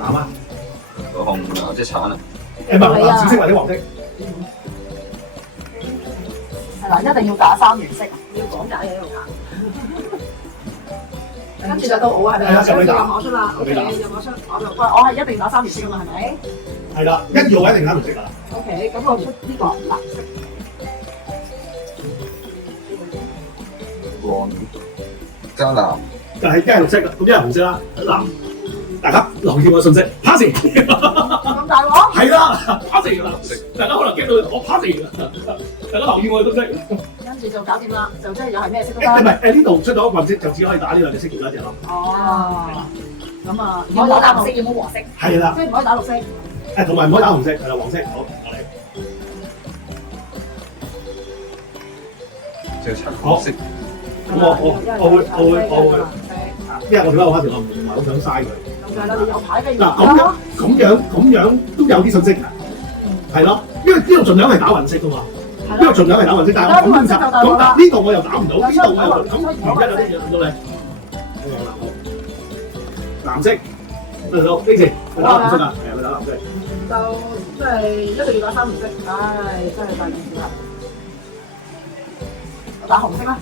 藍啊，紅啊，即係橙啊。唔係紫色或者黃色。係啦，一定要打三原色，要講解嘅呢度打。跟住就到我係咪？係啊，就你打。任我出啦，OK，任我出，我係一定打三原色㗎嘛，係咪？係啦，1、2號一定打綠色㗎啦。OK，咁我出呢個藍色。黃加藍就係一係綠色，咁一係紅色啦。藍，大家留意我信息 ，pass。咁大鑊？係啦 ，pass 啦。大家可能 get 到我 pass 啦。大家留意我嘅信息。跟住就搞掂啦，就即係又係咩色都唔係呢度出咗混色就只可以打呢兩隻色其他隻咯。哦，咁啊，有冇藍色？有冇黃色？係啦，即係唔可以打綠色。同埋唔可以打紅色，係啦，黃色好，我嚟。即係橙黃色。咁我會，因為我點解我翻條我唔係好想嘥佢。咁就係啦，你有牌嘅嗱咁樣都有啲信息㗎，係咯，因為呢度盡量係打混色㗎嘛，呢度盡量係打混色，但係我咁咁呢度我又打唔到，呢度我又咁原因有啲嘢到你。藍色，到呢次佢打藍色啊，係佢打藍色。就即係一定要打三原色，唉，真係大件事啦。我打紅色啦。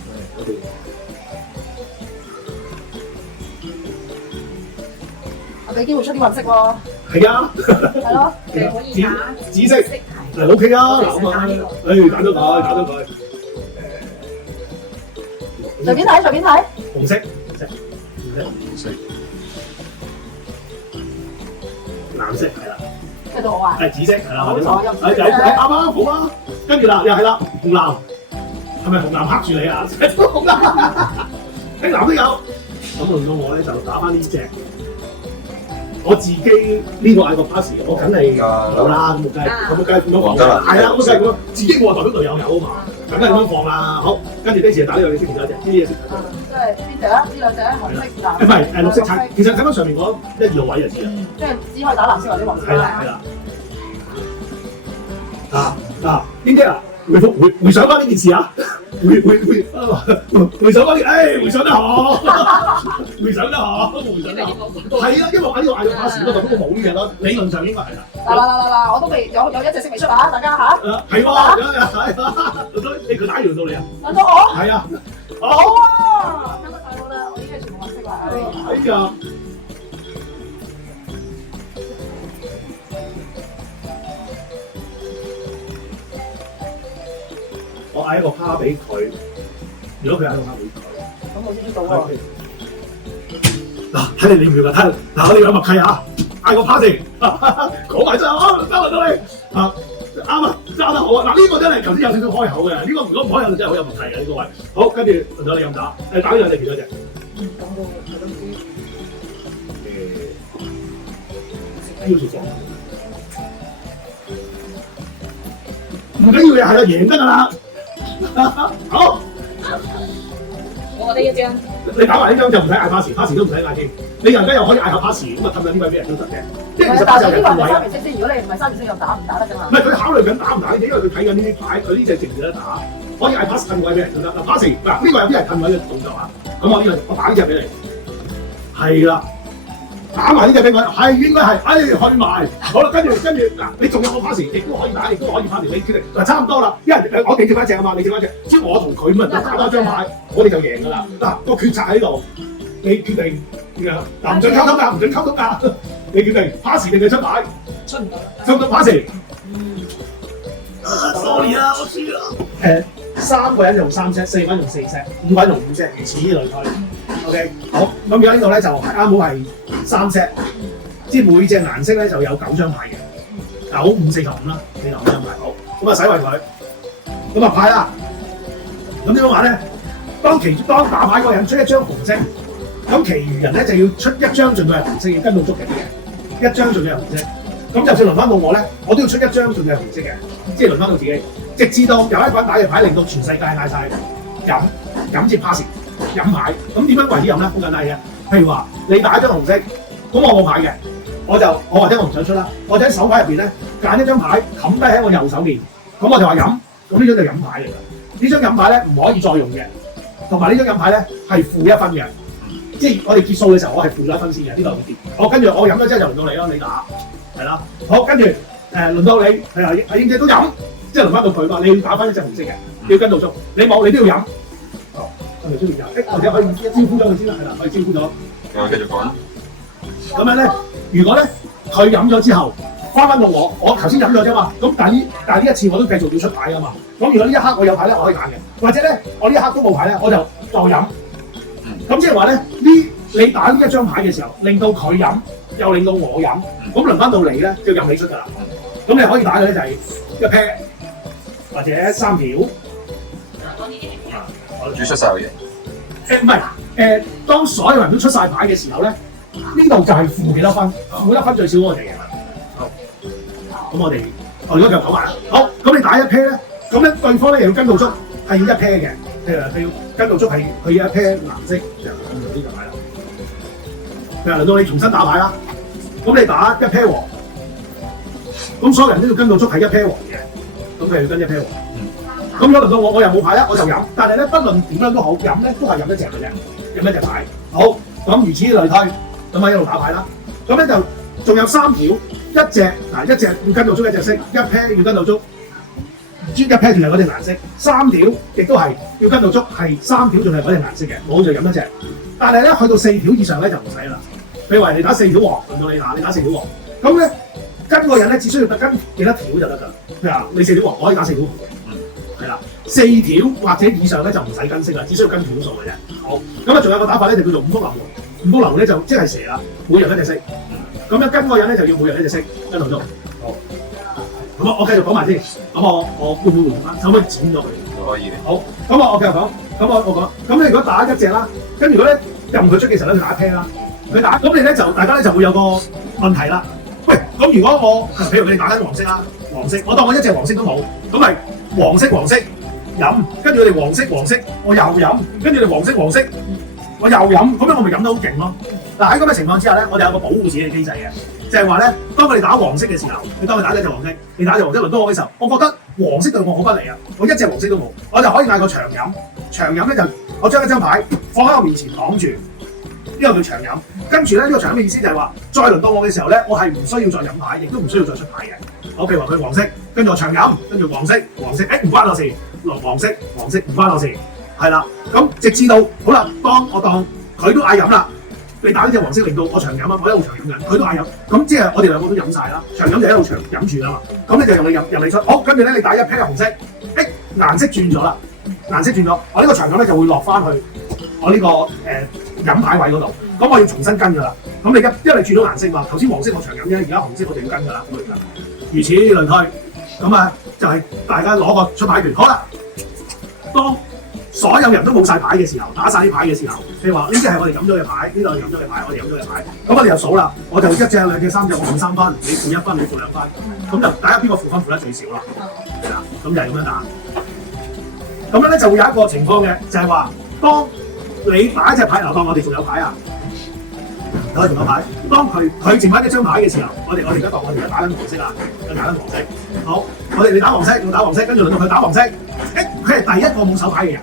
我俾機會出啲混色喎。係啊。係咯。你可以打紫色，係 OK 啊，嗱啊，打咗佢，打咗佢。隨便睇，隨便睇。紅色，藍色係啦。跟到我啊。係紫色係啦，好彩又係啱啊，好啊。跟住啦，又係啦，紅藍。係咪紅藍黑住你啊？紅藍，啲藍都有。咁輪到我咧就打翻呢隻。我自己呢個嗌個 pass， 我梗係有啦，咁冇計咁樣放啦。係啊，咁計咁，自己我代表隊友有啊嘛，梗係咁樣放啦。好，跟住呢次打呢兩隻色，其他隻呢啲嘢色。即係邊隻啊？呢兩隻紅色藍。唔係綠色橙，其實睇翻上面嗰1、2號位就知啦。即係只可以打藍色或者黃色。係啦。邊啲啊？回想翻呢件事啊！回想翻啲，回想得好，回想得好，回想得好。係啊，因為我喺呢個嗌咗pass，嗰度都冇呢嘢咯。理論上應該係啦。嗱，我都未有一隻色未出啊！大家嚇。係喎，佢打完到你啊？輪到我。係啊。好啊！今日大佬啦，我已經係全部混色啦。哎呀！我嗌一個趴俾佢，如果佢嗌個趴俾佢，咁我先出到喎。嗱，睇你要唔要㗎？睇嗱，我哋有默契啊！嗌個趴先，講埋真啊！得啦，得你啊，啱啊，揸得好啊！嗱，呢個真係頭先有少少開口嘅，呢個如果唔開口就真係好有默契嘅呢個位。好，跟住輪到你咁打，打呢兩隻其他隻。講到我都知。要做唔緊要嘅，係啦，贏得㗎啦。好，我得一張。你打埋呢張就唔使嗌 pass 都唔使嗌添。你而家又可以嗌下 pass，咁啊氹緊呢位俾人都得嘅。即係其實但係呢個係位三原色先，如果你唔係三原色又打唔打得㗎嘛？唔係佢考慮緊打唔打，因為佢睇緊呢啲牌，佢呢隻值唔值得打？可以嗌 pass 氹位俾人都得。嗱 pass 嗱呢個有啲係氹位嘅動作啊。咁我呢個我打呢隻俾你，係啦。打埋呢隻俾我，係應該係，去埋。好啦，跟住嗱，你仲有個 pass，亦都可以打，亦都可以 pass。你決定嗱，差唔多啦，因為我哋接一隻啊嘛，你接一隻，即係我同佢咪打多張牌，我哋就贏㗎啦。嗱，個決策喺度，你決定嗱，唔准溝通㗎，唔准溝通㗎。你決定 pass 定係出牌？出唔到啦。出唔到 pass。sorry 啊，我輸啦。3個人用3 set， 4個人用4 set， 5個人用5 set， 如此類推。OK， 好，咁而家呢度咧就啱好係3 set， 即係每隻顏色咧就有9張牌嘅，9、5、45啦，45張牌。好，咁啊洗勻佢，咁啊派啦。咁點樣玩咧？當打牌嗰個人出一張紅色，咁其餘人咧就要出一張盡佢係紅色，要跟到足嘅，1張盡佢係紅色。咁就算輪翻到我咧，我都要出一張盡佢係紅色嘅，即係輪翻到自己，直至到有一個人打嘅牌令到全世界嗌晒飲接 pass。飲牌，咁點樣為之飲咧？好簡單嘅，譬如話你打一張紅色，咁我冇牌嘅，我或者我唔想出啦，我就喺手牌入邊咧揀一張牌冚低喺我右手邊，咁我就話飲，咁呢張就飲牌嚟㗎。呢張飲牌咧唔可以再用嘅，同埋呢張飲牌咧係負1分嘅。即係我哋結數嘅時候，我係負咗1分先嘅，呢度會跌。好，跟住我飲咗之後就輪到你咯，你打係啦。好，跟住輪到你係啊，阿英姐都飲，即係輪翻到佢嘛，你要打翻一隻紅色嘅，你要跟到足，你冇你都要飲。好，我哋都要飲，或者可以招呼咗佢先啦，係啦，可以招呼咗。我繼續講。咁樣咧，如果咧佢飲咗之後，翻到我頭先飲咗啫嘛，咁但係呢一次我都繼續要出牌噶嘛。咁如果呢一刻我有牌咧，我可以揀嘅，或者咧我呢一刻都冇牌咧，我就飲。咁即係話咧，你打呢一張牌嘅時候，令到佢飲，又令到我飲，咁輪翻到你咧，就任你出㗎啦。咁你可以打嘅咧就係一 pair 或者3條。要出晒個嘢。唔係當所有人都出晒牌嘅時候咧，呢度就係負幾多分，負1分最少嗰個就贏啦。好，咁我而家就講埋啦。好，咁你打一 pair 咧，咁咧對方咧又要跟到足，係要一 pair 嘅，佢要跟到足係佢要一 pair 藍色，就咁就呢個牌啦。佢話輪到你重新打牌啦，咁你打一 pair 黃，咁所有人都要跟到足係一 pair 黃嘅，咁佢要跟一 pair 黃。咁如果輪到我又冇牌啦，我就飲，但係咧不論點樣都好，飲咧都係飲一隻嘅啫，飲一隻牌。好，咁如此類推，咁啊一路打牌啦。咁咧就仲有3條，一隻要跟到足一隻色，一 pair 要跟到足，一 pair 仲係嗰隻顏色，3條亦都係要跟到足，係3條仲係嗰隻顏色嘅，冇就飲一隻。但係咧去到4條以上咧就唔使啦。譬如話你打4條黃，輪到你打4條黃，咁咧跟個人咧只需要跟幾多條就得㗎。譬如話你4條黃，我可以打4條黃。係啦，4條或者以上咧就唔使跟色啦，只需要跟條數嘅啫。好，咁啊仲有個打法咧就叫做5福流龍，5福流咧就即係蛇啦，每人一隻色。咁樣跟嗰個人咧就要每人一隻色，跟到足。好，咁我繼續講埋先。咁我會唔會換翻？可唔可以剪咗佢？可以嘅。好，咁我繼續講。咁我講。咁你如果打一隻啦，跟住如果咧任佢出嘅時候咧，佢打 pair 啦，佢打咁你咧就大家咧就會有個問題啦。喂，咁如果我譬如你打緊黃色啦，黃色，我當我一隻黃色都冇，咁咪黃色飲，跟住佢哋黃色，我又飲，跟住你黃色，我又飲，咁樣我咪飲得好勁咯。嗱喺咁嘅情況之下咧，我哋有個保護自己嘅機制嘅，就係話咧，當佢哋打黃色嘅時候，你當佢打一隻黃色，你打隻黃色輪到我嘅時候，我覺得黃色對我好不利啊，我一隻黃色都冇，我就可以嗌個長飲，長飲咧就我將一張牌放喺我面前擋住，呢個叫長飲。跟住咧呢個長飲嘅意思就係話，再輪到我嘅時候咧，我係唔需要再飲牌，亦都唔需要再出牌嘅。我譬如話佢黃色，跟住我長飲，跟住黃色，唔關我事，黃色唔關我事，係啦。咁直至到好啦，當佢都嗌飲啦，你打呢隻黃色令到我長飲啊，我一路長飲緊，佢都嗌飲，咁即係我哋兩個都飲晒啦，長飲就一路長飲住啦嘛。咁你就由你出，好，跟住咧你打一 pair 紅色，顏色轉咗啦，我呢個長飲咧就會落翻去我呢個飲牌位嗰度，咁我要重新跟㗎啦。咁你因為你轉咗顏色嘛，頭先黃色我長飲啫，而家紅色我就要跟㗎啦，如此類推，咁啊就係大家攞個出牌權。好啦，當所有人都冇晒牌嘅時候，打晒啲牌嘅時候，譬如話呢啲係我哋飲咗嘅牌，呢度係飲咗嘅牌，我哋飲咗嘅牌，咁我哋就數啦，我就1隻、2隻、3隻，我負3分，你負1分，你負2分，咁就睇下邊個負分負得最少啦。係啦，咁就係咁樣打。咁樣咧就會有一個情況嘅，就係話當你打一隻牌，當我哋仲有牌啊。我哋仲有牌，當佢剩翻一張牌嘅時候，我哋而家當我哋而家打緊黃色啦，打緊黃色。好，你打黃色，我打黃色，跟住輪到佢打黃色。佢係第一個冇手牌嘅人，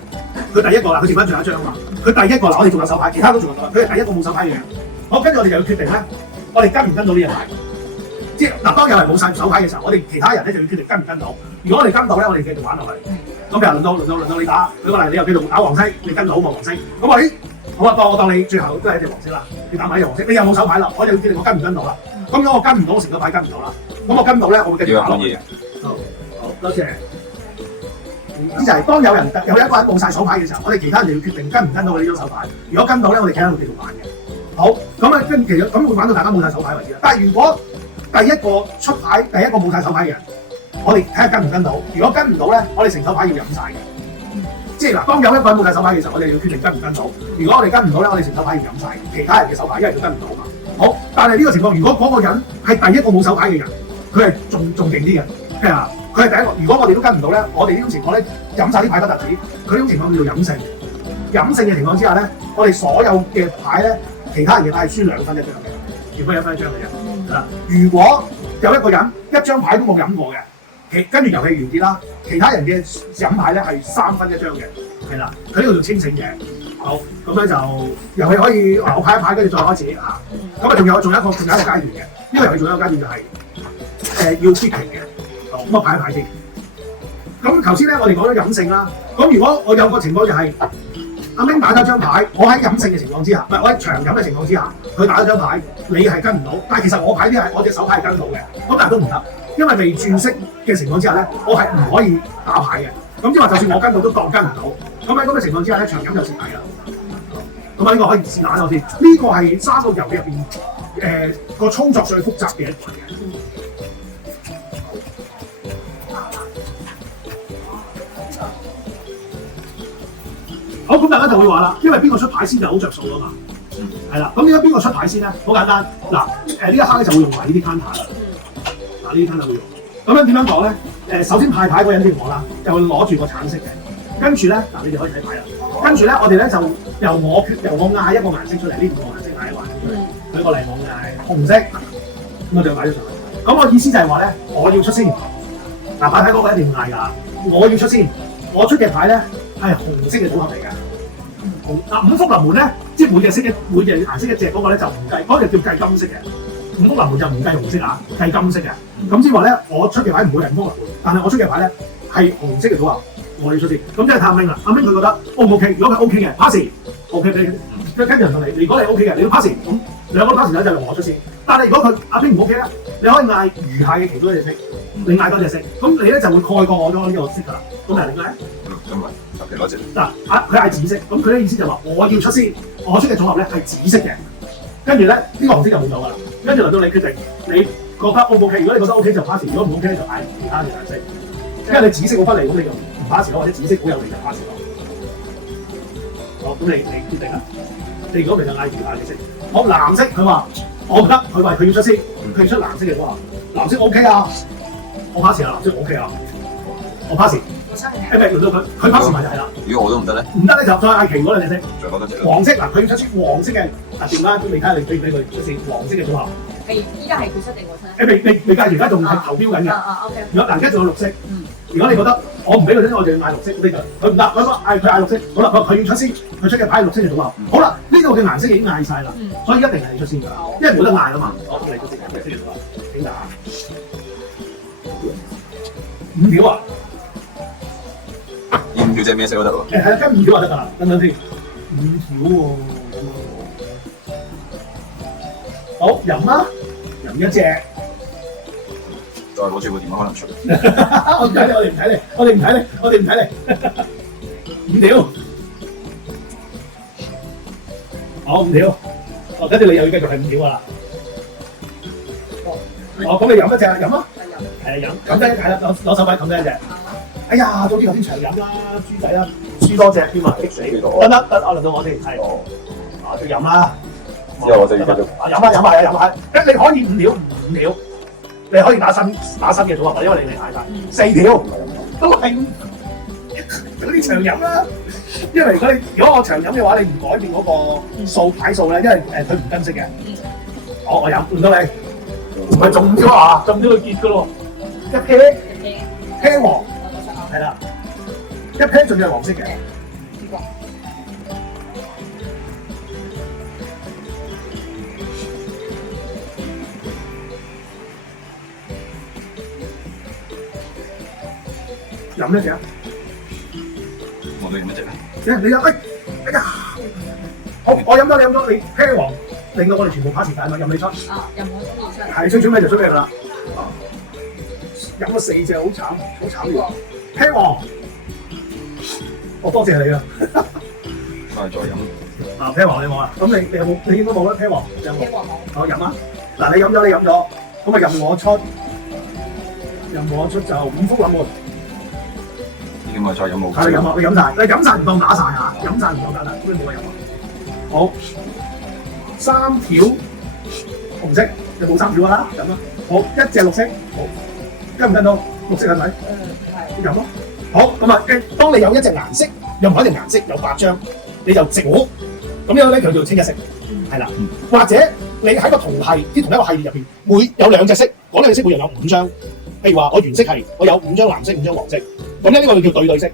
佢第一個啦，佢剩翻最後一張嘛。佢第一個啦，我哋仲有手牌，其他都仲有，佢係第一個冇手牌嘅人。好，跟住我哋就要決定咧，我哋跟唔跟到呢隻牌？即係嗱，當有人冇晒手牌嘅時候，我哋其他人咧就要決定跟唔跟到。如果我哋跟到咧，我哋繼續玩落去。咁譬如輪到你打，舉個例，你又繼續打黃色，你跟到冇黃色，咁好啊，我當你最後都係一隻黃色啦，你打埋一隻黃色，你又冇手牌啦，我就要決定我跟唔跟到啦。咁如果我跟唔到，我成個牌跟唔到啦。咁我跟到咧，我會繼續打落去嘅。好，多謝。呢就係當有一個人冇晒手牌嘅時候，我哋其他人就要決定跟唔跟到呢張手牌。如果跟到咧，我哋企喺度繼續玩嘅。好，咁啊跟其實咁會玩到大家冇晒手牌為止啦。但係如果第一個出牌，第一個冇晒手牌嘅人，我哋睇下跟唔跟到。如果跟唔到咧，我哋成手牌要飲晒嘅。即係嗱，當有一個人冇晒手牌嘅時候，我哋要決定跟唔跟到。如果我哋跟唔到咧，我哋成手牌要飲晒其他人嘅手牌，因為佢跟唔到嘛。好，但係呢個情況，如果嗰個人係第一個冇手牌嘅人，佢係仲勁啲嘅。譬如話，佢係第一個。如果我哋都跟唔到咧，我哋呢種情況咧，飲晒啲牌不特止，佢呢種情況叫做飲勝。飲勝嘅情況之下咧，我哋所有嘅牌咧，其他人嘅牌係輸2分一張嘅，2分1分一張嘅啫。嗱，如果有一個人一張牌都冇飲過嘅，跟住遊戲完結啦，其他人嘅飲牌咧係3分一張嘅，係啦，佢呢個叫清醒嘅。好，咁咧就遊戲可以我派一派，跟住再開始嚇。咁啊，仲有一個階段嘅，呢個遊戲仲有一個階段就係要 keeping 嘅。好，咁我派一派先。咁頭先咧，我哋講咗飲勝啦。咁如果我有個情況就係阿明打咗張牌，我喺飲勝嘅情況之下，唔係我喺長飲嘅情況之下，佢打咗張牌，你係跟唔到。但係其實我牌啲係我隻手牌係跟到嘅，咁但係都唔得，因為未轉色嘅情況之下咧，我係唔可以打牌嘅。咁即係話，就算我跟到都當跟唔到。咁喺咁嘅情況之下咧，長飲就蝕底啦。咁啊，呢個可以試打咗先。呢個係3個遊戲入邊個操作最複雜嘅一環嘅。好，咁大家就會話啦，因為邊個出牌先就好着數啊嘛。係啦，咁點解邊個出牌先咧？好簡單。嗱，呢一刻咧就會用埋呢啲 counter 啦。嗱，呢啲 counter 會用。咁樣點樣講咧？首先派牌嗰人啲我啦，就會攞住個橙色嘅。跟住咧，嗱，你哋可以睇牌啦。跟住咧，我哋咧就由我嗌一個顏色出嚟，呢5個顏色嗌一個顏色出嚟。舉個例，我嗌紅色，咁我就擺咗上去。咁我意思就係話咧，我要出先。嗱，派牌嗰個一定要嗌㗎，我要出先。我出嘅牌咧係紅色嘅組合嚟嘅。5福臨門咧，即係每隻顏色一隻嗰個咧就唔計，嗰隻叫計金色嘅。5福臨門就唔計紅色啊，計金色嘅。咁即係話咧，我出嘅牌唔會係5福臨門，但係我出嘅牌咧係紅色嘅組合。我要出先，咁即係睇阿明啦。阿明佢覺得 O 唔 OK？如果佢 OK 嘅 pass，OK 俾你。跟住人同你，如果你 OK 嘅，你要 pass，咁兩個 pass 咧就由我出先。但係如果佢阿明唔 OK 咧，你可以嗌餘下嘅其中一隻色，你嗌多隻色，咁你咧就會蓋過我咗呢個色㗎啦。咁係點解？因為求其攞隻。嗱，佢嗌紫色，咁佢嘅意思就話我要出先，我出嘅組合咧係紫色嘅。跟住咧呢個紅色就冇咗㗎啦。跟住輪到你決定，你覺得 O 唔 OK？如果你覺得 OK 就 pass，如果唔 OK 咧就嗌其他嘅顏色。因為你紫色好不利，咁你就唔 pass 咯，或者紫色好有利就 pass 咯。好，咁你決定啦。你如果唔係就嗌其他嘅色。好，藍色佢話，我覺得佢話佢要出先，佢要出藍色嘅組合。藍色 OK 啊，我 pass 啊，藍色 OK 啊，我 pass。誒咪輪到佢 pass 埋就係啦。如果我都唔得咧？唔得咧就再嗌其嗰兩隻色。再攞多隻。黃色嗱，佢要出先黃色嘅，掂啦，都未睇下你俾佢出先黃色嘅組合。係依家係佢出定我出？未計，而家仲係投標緊嘅。OK。如果嗱，而家仲有綠色。如果你覺得我唔俾佢出，我就要嗌綠色，呢個佢唔得，佢嗌綠色，好啦，佢要出先，佢出嘅牌係綠色嘅組合。好啦，呢度嘅顏色已經嗌晒啦，所以一定係你出先㗎，因為冇得嗌啊嘛。我你出先，你出先組合，點打？5條啊要5條隻咩色都得喎。係啦，跟5條就得㗎啦，等等先。5條喎，好飲啊，飲一隻。再攞住部電話可能出。我唔睇你，我哋唔睇你。5條，好5條，跟住你又要繼續係5條㗎啦。咁你飲一隻飲啊？係飲，冚低係啦，攞手牌冚低一隻。哎呀，總之頭先長飲啦，豬仔啦，輸多隻添啊，激死！得，輪到我先，係。就飲啦。之後我就要繼續。飲下。你可以5條，你可以打新嘅組合，因為你嗌晒4條，都係嗰啲長飲啦。因為如果我長飲嘅話，你唔改變嗰個牌數咧，因為佢唔跟色嘅。好，我飲唔到你，唔係中咗啊，中咗佢結㗎咯，一啤黃，係啦，一啤仲要係黃色嘅。飲一隻啊！我都飲一隻啦。你飲哎呀！好，我飲咗，你啤黃令到我哋全部 pass 曬嘛，任你出。任我中意出。係出咩就出咩㗎啦。飲咗4隻，好慘嘅。啤黃，我多謝你啊！再飲。啤黃你冇啊？咁你有冇？你應該冇啦，啤黃有冇？啤黃冇。我飲啊！嗱，你飲咗，咁啊任我出就5福臨門。咁咪再飲冇？係你飲啊！你飲晒唔當打晒嚇，飲晒唔當打曬，咁你冇得飲啊！好，3條紅色，你冇3條㗎啦，飲啦。好，1隻綠色，好，跟唔跟到？綠色係咪？係。飲咯。好，咁啊，當你有一隻顏色，任何一隻顏色有8張，你就直估，咁樣咧佢叫做清一色，係啦。或者你喺個同一個系列入邊，會有2隻色，嗰2隻色每樣有5張。譬如話我原色係我有5張藍色、5張黃色，咁咧呢個叫對色，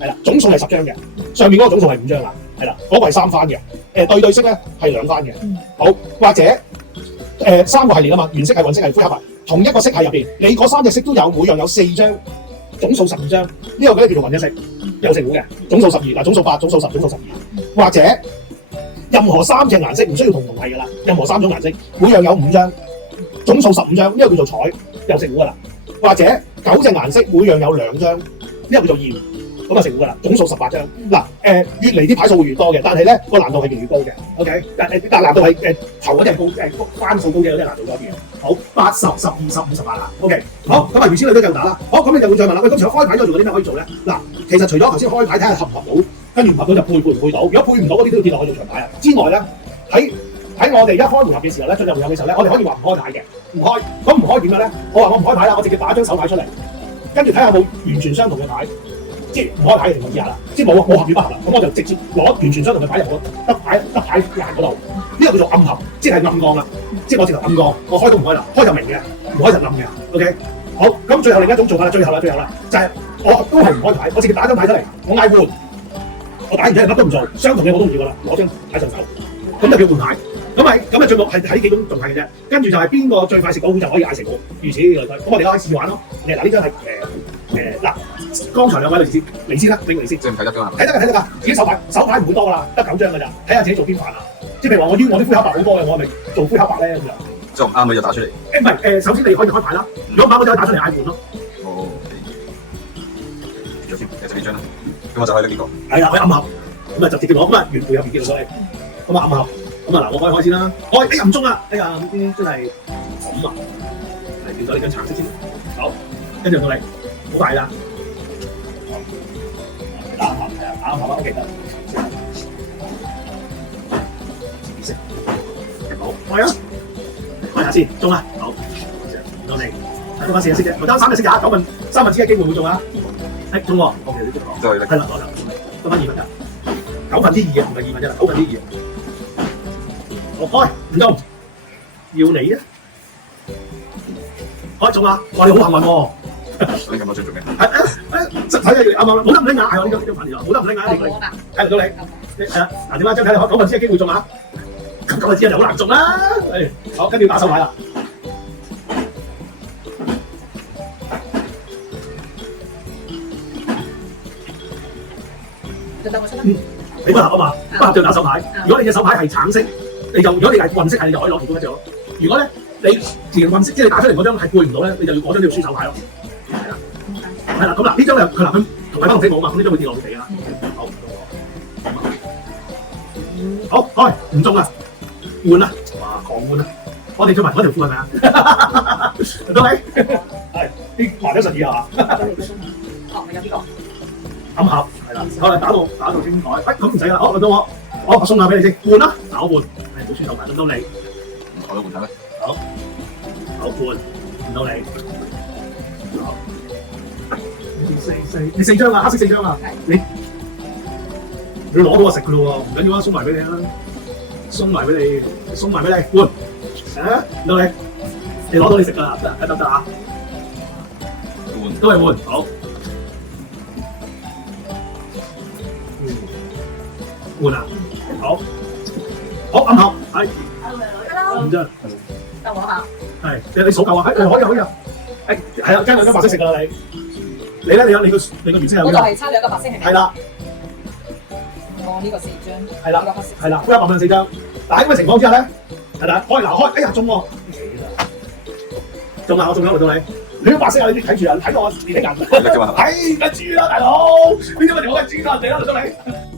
係啦，總數係10張嘅，上面嗰個總數係5張啦。係啦，嗰、個係3番嘅，對色咧係2番嘅。好，或者3個系列啊嘛，原色係混色係灰黑白，同一個色系入邊，你嗰3隻色都有，每樣有4張，總數12張，呢個咧叫做混一色，有成股嘅，總數12嗱，總數8，總數10，總數12，或者任何3隻顏色唔需要同系㗎啦，任何3種顏色，每樣有5張，總數15張，呢個叫做彩，有成股㗎啦，或者9隻顏色，每樣有2張，呢個叫做驗。咁就成股㗎啦，總數18張。嗱，越嚟啲牌數會越多嘅，但係咧個難度係越嚟越高嘅。OK，但難度係頭嗰啲係高，番數高嘅嗰啲難度多啲嘅。好，8、10、12、15、18啦。OK，好，咁啊，如此類推繼續打啦。好，咁你就會再問啦。喂，咁除咗開牌之外，仲有啲咩可以做咧？嗱，其實除咗頭先開牌睇下合唔合到，跟住唔合到就配唔配到。如果配唔到嗰啲都要跌落去做長牌啊。之外咧，喺我哋一開回合嘅時候咧，進入回合嘅時候咧，我哋可以話唔開牌嘅，唔開。咁唔開點樣咧？我話我唔開牌啦，我直接打張手牌出嚟，跟住睇下有冇完全相同嘅牌。即係唔開牌嘅情況之下啦，即係冇合與不合啦，咁我就直接攞完全相同嘅牌入我得牌欄嗰度，呢個叫做暗合，即係暗降啦，即係我直頭暗降，我開都唔開啦，開就明嘅，唔開就冧嘅。OK， 好，咁最後另一種做法啦，最後啦，就係、我都係唔開牌，我直接打張牌出嚟，我嗌換，我打完之後乜都唔做，相同嘅我都唔要噶啦，攞張牌上手，咁就叫換牌。咁最後係睇幾種動態嘅啫，跟住就係邊個最快食到就可以嗌成股，如此類推。咁我哋可以試玩咯。嗱呢張係嗱，剛才兩位嚟先啦，你嚟先。即係唔睇得㗎嘛？睇得㗎，自己手牌唔會多㗎啦，得9張㗎咋，睇下自己做邊範啊。即係譬如話我啲灰黑白好多嘅，我係咪做灰黑白咧咁樣？即係唔啱嘅就打出嚟。唔係首先你可以開牌啦，如果唔啱我就可以打出嚟嗌換咯。哦，咗先，有幾張啦？咁我就可以拎呢個。係啊，可以暗合，咁啊就直接攞，咁啊原配有別叫咗你，咁啊暗合。咁啊嗱，我開先啦。哎呀唔中啦！哎呀呢啲真係咁啊！嚟叫咗你張橙色先。好，跟住到你，好快啦。打暗合係啊，打暗合啊 ，OK 得。色好，開啊！開下先，中啦。好，到你，睇翻4隻色啫，我得3隻色㗎，三分之一機會會中啊！中喎，OK 呢啲就係係啦，攞就得翻2分㗎，9分之2啊，唔係2分1啦，9分之2。我開唔中，要你啊！開中啦！哇，你好幸運喎！你咁多張做咩？實體嘅啱啱，冇得唔拎啊！呢個朋友冇得唔拎啊！你睇唔到你係啊！嗱，點解張睇9分之一機會中啊？咁9分之一就好難中啦！好，跟住打手牌啦。就等我出啦。你不合啊嘛，不合就打手牌。如果你隻手牌係橙色，如果你係混色係，你就可以攞其中一隻咯。如果咧你條混色，即係你打出嚟嗰張係配唔到咧，你就要嗰張都要輸手牌咯。係啦，咁嗱呢張佢同你分紅色冇嘛，咁呢張會跌落地㗎啦。好，開唔中啦，換啦，哇狂換啦！我哋做埋嗰條褲係咪啊？到你係啲麻雀術語係嘛？哦，有呢個。暗合係啦，好啦，打到天台，咁唔使啦，好輪到我，我送下俾你先，換啦，嗱我換，係冇輸手牌，輪到你，我都換睇咩？好換，輪到你，好，你4張啦，黑色4張啦，你攞到我食㗎咯喎，唔緊要啊，送埋俾你啦，送埋俾你，換，啊，輪到你，你攞到你食㗎啦，得啊，都係換，好。換啊！好暗合，係5張，得我下。係你數夠啊？可以啊！係啊，跟兩張白色食㗎啦你咧，你個原色係我就係差2個白色係咪？係啦，我呢個4張。係啦，係啦，灰黑白分4張。但喺咁嘅情況之下咧，係啦，開，哎呀中喎！中啦，我中咗輪到你。你個白色啊，你睇住啊，睇到我面色眼。睇得住啦，大佬！邊張咪條我嘅豬啊？嚟啦，輪到你。